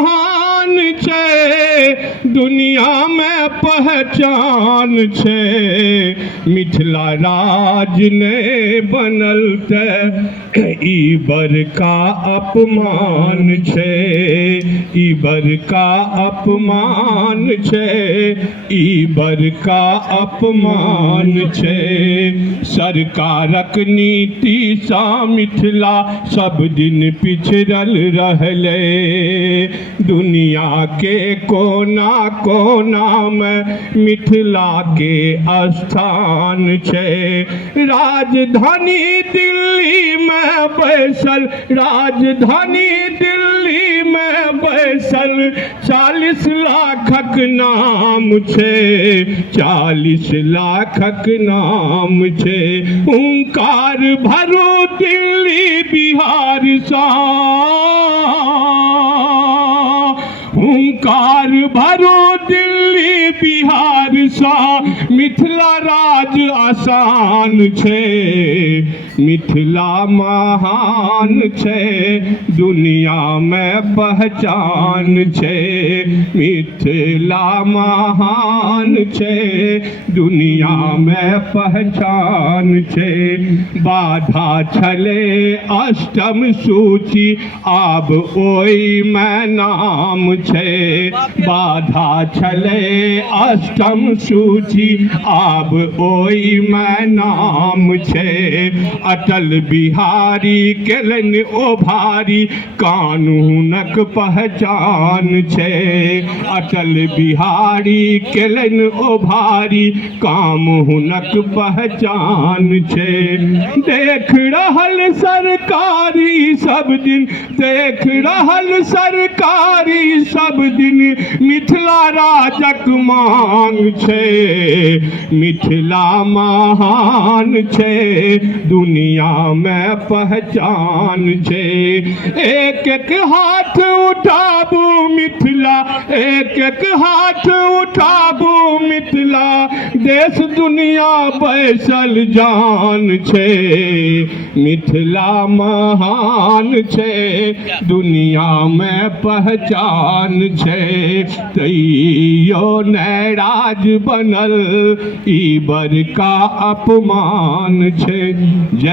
महान छे, दुनिया में पहचान छे। मिथिला राज ने बनल ते ई बड़का अपमान छे, ई बड़का अपमान छे, ई बड़का अपमान छे। सरकारक नीति सा मिथिला सब दिन पिछड़ल रहले। दुनिया के कोना कोना में मिथिला के स्थान छे। राजधानी दिल्ली में बैसल, राजधानी दिल्ली में बैसल 40 लाखक नाम छे, 40 लाखक नाम छे। हुंकार भरो दिल्ली बिहार सा, हुंकार भरो दिल्ली बिहार सा, मिथिला राज आसान छे, मिथिला महान छे, दुनिया में पहचान छे। मिथिला महान छे, दुनिया में पहचान छे। बाधा छले अष्टम सूची, आब ओई में नाम छे। बाधा छले अष्टम सूची, आब ओई में नाम छे। अटल बिहारी केलन ओ भारी, कानूनक पहचान छे। अटल बिहारी केलन ओ भारी, कानूनक पहचान छे। देख रहल सरकारी सब दिन, देख रहल सरकारी सब दिन, मिथिला राजक मांग छे। मिथिला महान छे, दुनिया में पहचान छे। एक एक हाथ उठाबू मिथिला, एक एक हाथ उठाबू मिथिला, देश दुनिया बैसल जान छे। मिथिला महान छे, दुनिया में पहचान छे। तैयो नैराज बनल ई बड़का अपमान छे। जय